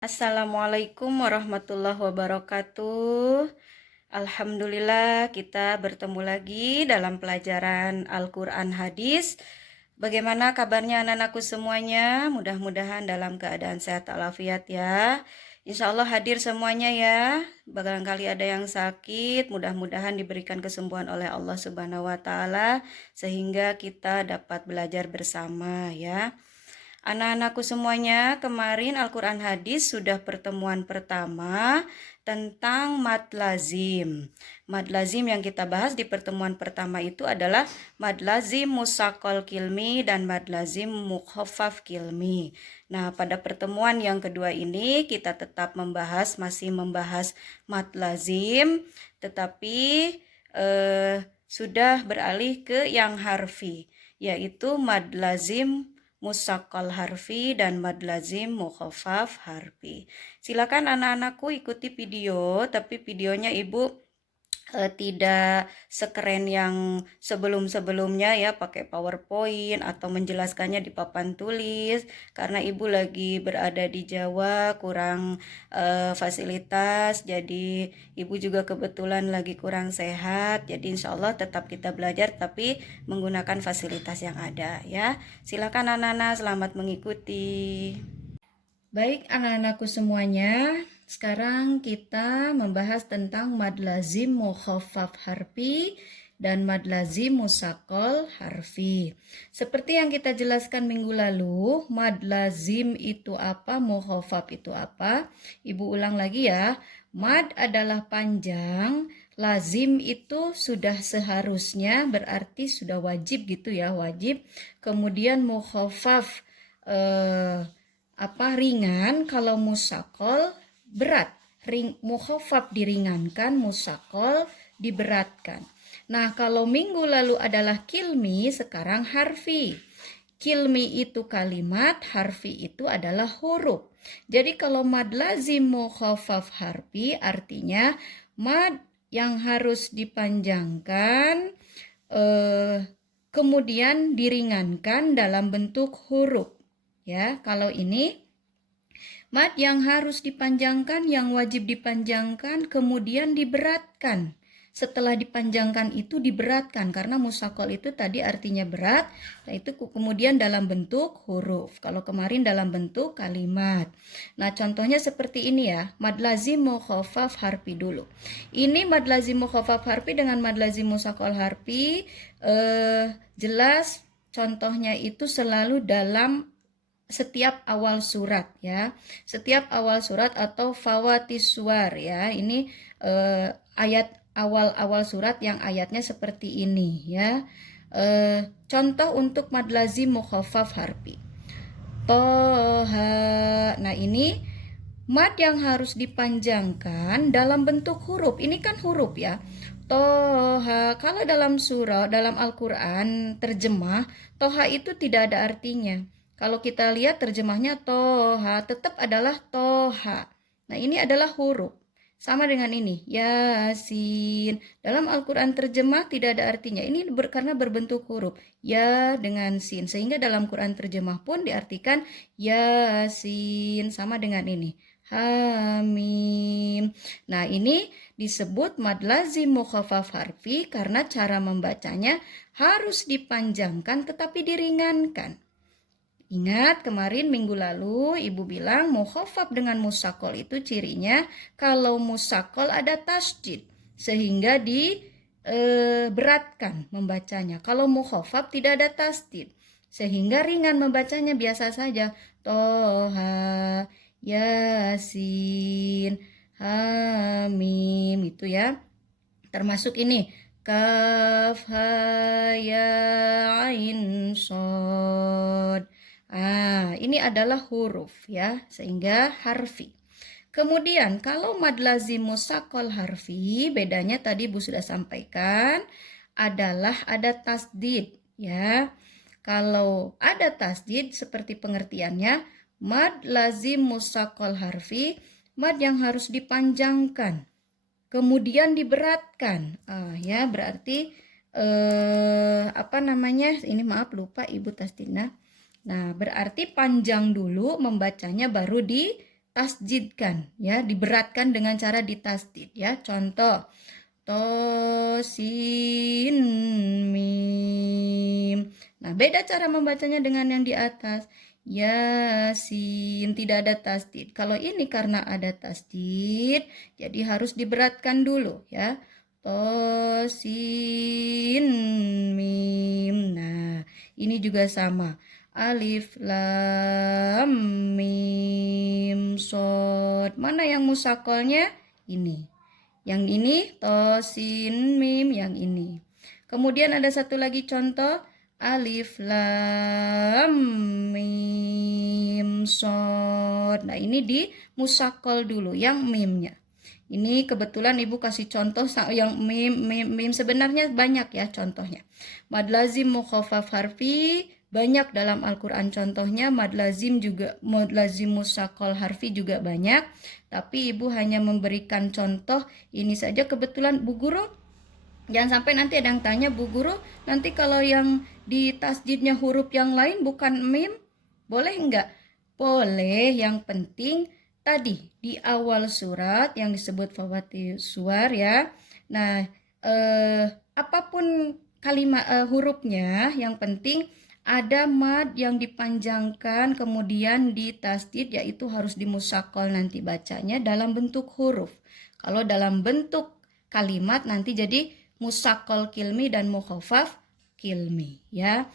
Assalamualaikum warahmatullahi wabarakatuh. Alhamdulillah kita bertemu lagi dalam pelajaran Al-Quran Hadis. Bagaimana kabarnya anak-anakku semuanya? Mudah-mudahan dalam keadaan sehat walafiat ya. Insya Allah hadir semuanya ya. Barangkali ada yang sakit, mudah-mudahan diberikan kesembuhan oleh Allah Subhanahu wa Ta'ala, sehingga kita dapat belajar bersama ya. Anak-anakku semuanya, kemarin Al-Quran Hadis sudah pertemuan pertama tentang mad lazim. Mad lazim yang kita bahas di pertemuan pertama itu adalah mad lazim musakol kilmi dan mad lazim mukhaffaf kilmi. Nah, pada pertemuan yang kedua ini kita tetap masih membahas mad lazim, tetapi sudah beralih ke yang harfi, yaitu mad lazim musaqqal harfi dan mad lazim mukhaffaf harfi. Silakan anak-anakku ikuti video, tapi videonya Ibu tidak sekeren yang sebelum-sebelumnya ya, pakai PowerPoint atau menjelaskannya di papan tulis, karena Ibu lagi berada di Jawa, kurang fasilitas, jadi Ibu juga kebetulan lagi kurang sehat, jadi insya Allah tetap kita belajar tapi menggunakan fasilitas yang ada ya. Silakan anak-anak, selamat mengikuti. Baik anak-anakku semuanya, sekarang kita membahas tentang mad lazim mukhaffaf harfi dan mad lazim musaqqal harfi. Seperti yang kita jelaskan minggu lalu, mad lazim itu apa, mukhaffaf itu apa? Ibu ulang lagi ya. Mad adalah panjang, lazim itu sudah seharusnya, berarti sudah wajib gitu ya, wajib. Kemudian mukhaffaf ringan, kalau musakol berat. Mukhaffaf diringankan, musakol diberatkan. Nah, kalau minggu lalu adalah kilmi, sekarang harfi. Kilmi itu kalimat, harfi itu adalah huruf. Jadi kalau mad lazim mukhaffaf harfi artinya mad yang harus dipanjangkan kemudian diringankan dalam bentuk huruf. Ya, kalau ini mad yang harus dipanjangkan, yang wajib dipanjangkan, kemudian diberatkan. Setelah dipanjangkan itu diberatkan, karena musakol itu tadi artinya berat, itu kemudian dalam bentuk huruf. Kalau kemarin dalam bentuk kalimat. Nah, contohnya seperti ini ya, mad lazim mukhaffaf harfi dulu. Ini mad lazim mukhaffaf harfi dengan mad lazim musakol harfi, jelas contohnya itu selalu dalam setiap awal surat ya, setiap awal surat atau fawatis suar ya. Ini ayat awal-awal surat yang ayatnya seperti ini ya. Contoh untuk mad lazim mukhaffaf harfi. Toha. Nah, ini mad yang harus dipanjangkan dalam bentuk huruf. Ini kan huruf ya. Toha. Kalau dalam surah, dalam Al-Quran terjemah, toha itu tidak ada artinya. Kalau kita lihat terjemahnya toha, tetap adalah toha. Nah, ini adalah huruf. Sama dengan ini, Yasin. Dalam Al-Quran terjemah tidak ada artinya. Ini karena berbentuk huruf. Ya dengan sin. Sehingga dalam Quran terjemah pun diartikan Yasin. Sama dengan ini. Hamim. Nah, ini disebut mad lazim mukhaffaf harfi karena cara membacanya harus dipanjangkan tetapi diringankan. Ingat kemarin minggu lalu Ibu bilang mukhaffaf dengan musakol itu cirinya kalau musakol ada tasydid sehingga diberatkan membacanya. Kalau mukhaffaf tidak ada tasydid sehingga ringan membacanya, biasa saja. Toha, Yasin, Hamim itu ya. Termasuk ini kaf, ha, ya, ain, shod. Ini adalah huruf ya, sehingga harfi. Kemudian kalau mad lazim musakol harfi, bedanya tadi Bu sudah sampaikan adalah ada tasdid ya. Kalau ada tasdid seperti pengertiannya, mad lazim musakol harfi, mad yang harus dipanjangkan, kemudian diberatkan. Ya, berarti ini maaf lupa Ibu Tasdina. Nah, berarti panjang dulu membacanya baru di ditasjidkan ya, diberatkan dengan cara ditasjid ya. Contoh to sin mim. Nah, beda cara membacanya dengan yang di atas. Yasin, tidak ada tasdid. Kalau ini karena ada tasdid, jadi harus diberatkan dulu ya. To sin mim. Nah, ini juga sama. Alif lam mim sod. Mana yang musakolnya? Ini. Yang ini to sin mim, yang ini. Kemudian ada satu lagi contoh, alif lam mim sod. Nah, ini di musakol dulu yang mimnya. Ini kebetulan Ibu kasih contoh yang mim sebenarnya banyak ya contohnya. Mad lazim mukhaffaf harfi banyak dalam Al-Qur'an contohnya, mad lazim juga, mad lazim musakol harfi juga banyak. Tapi Ibu hanya memberikan contoh ini saja. Kebetulan Bu Guru, jangan sampai nanti ada yang tanya, Bu Guru, nanti kalau yang di tasjidnya huruf yang lain bukan mim, boleh enggak? Boleh, yang penting tadi di awal surat yang disebut fawati suar ya. Nah, apapun kalimat hurufnya, yang penting ada mad yang dipanjangkan kemudian ditasdid, yaitu harus dimusakol nanti bacanya dalam bentuk huruf. Kalau dalam bentuk kalimat nanti jadi musakol kilmi dan mukhaffaf kilmi ya.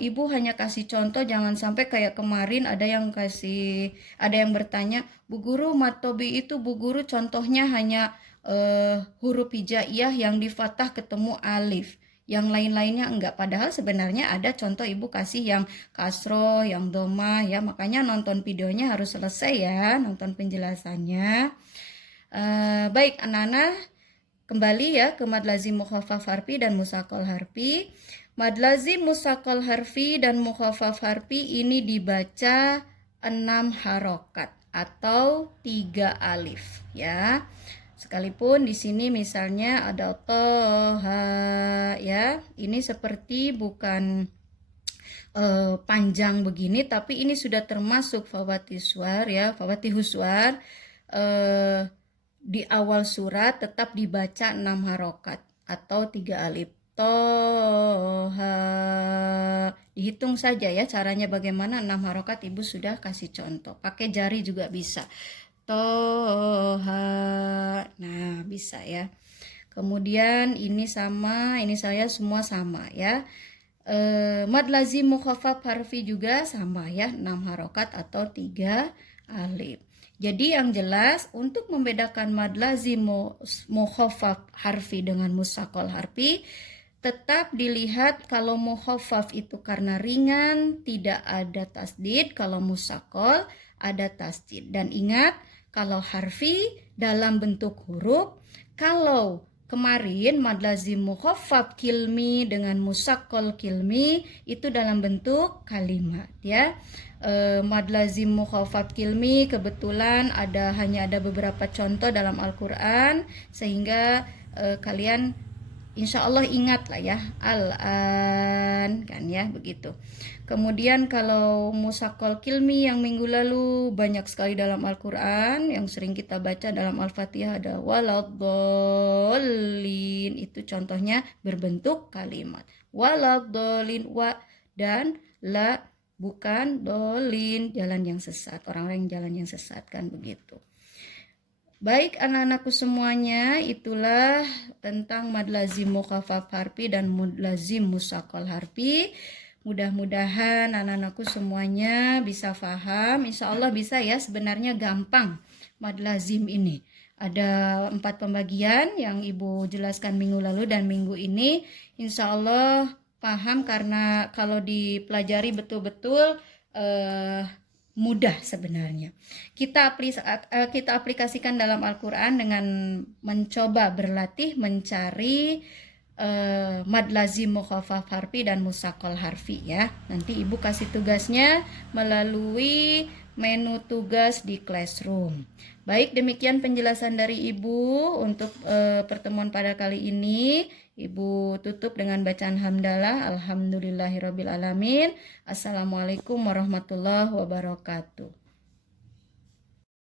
Ibu hanya kasih contoh, jangan sampai kayak kemarin ada yang bertanya, Bu Guru, matobi itu Bu Guru contohnya hanya huruf hijaiyah yang di fathah ketemu alif, yang lain-lainnya enggak. Padahal sebenarnya ada contoh Ibu kasih yang kasroh, yang domah ya. Makanya nonton videonya harus selesai ya, nonton penjelasannya. Baik anak-anak, kembali ya ke mad lazim mukhaffaf harfi dan musakol harfi. Mad lazim musakol harfi dan mukhaffaf harfi ini dibaca 6 harokat atau 3 alif ya. Sekalipun di sini misalnya ada toha ya, ini seperti bukan panjang begini, tapi ini sudah termasuk fawatihuswar ya, fawatihuswar. Di awal surat tetap dibaca 6 harokat atau 3 alif. Toha, dihitung saja ya caranya bagaimana 6 harokat. Ibu sudah kasih contoh, pakai jari juga bisa. Toha, nah bisa ya. Kemudian ini sama, ini saya semua sama ya. Mad lazim mukhaffaf harfi juga sama ya, 6 harokat atau 3 alif. Jadi yang jelas untuk membedakan mad lazim mukhaffaf harfi dengan musakol harfi, tetap dilihat kalau mukhaffaf itu karena ringan tidak ada tasdid, kalau musakol ada tasdid. Dan ingat, kalau harfi dalam bentuk huruf, kalau kemarin mad lazim mukhaffaf kilmi dengan musakol kilmi itu dalam bentuk kalimat ya. Mad lazim mukhaffaf kilmi kebetulan hanya ada beberapa contoh dalam Al-Qur'an, sehingga kalian insya Allah ingat lah ya, al-an kan ya, begitu. Kemudian kalau musakol kilmi yang minggu lalu banyak sekali dalam Al-Quran, yang sering kita baca dalam Al-Fatihah ada waladhdallin, itu contohnya berbentuk kalimat. Waladhdallin, wa dan la, bukan dolin, jalan yang sesat, orang-orang jalan yang sesat kan begitu. Baik anak-anakku semuanya, itulah tentang mad lazim mukhaffaf harfi dan mad lazim musakol harfi. Mudah-mudahan anak-anakku semuanya bisa paham. Insya Allah bisa ya, sebenarnya gampang mad lazim ini. Ada 4 pembagian yang Ibu jelaskan minggu lalu dan minggu ini. Insya Allah paham, karena kalau dipelajari betul-betul mudah sebenarnya. Kita aplikasikan dalam Al-Quran dengan mencoba berlatih mencari mad lazim mukhaffaf harfi dan musakol harfi ya. Nanti Ibu kasih tugasnya melalui menu tugas di Classroom. Baik, demikian penjelasan dari Ibu untuk pertemuan pada kali ini. Ibu tutup dengan bacaan hamdalah. Alhamdulillahirabbil alamin. Assalamualaikum warahmatullahi wabarakatuh.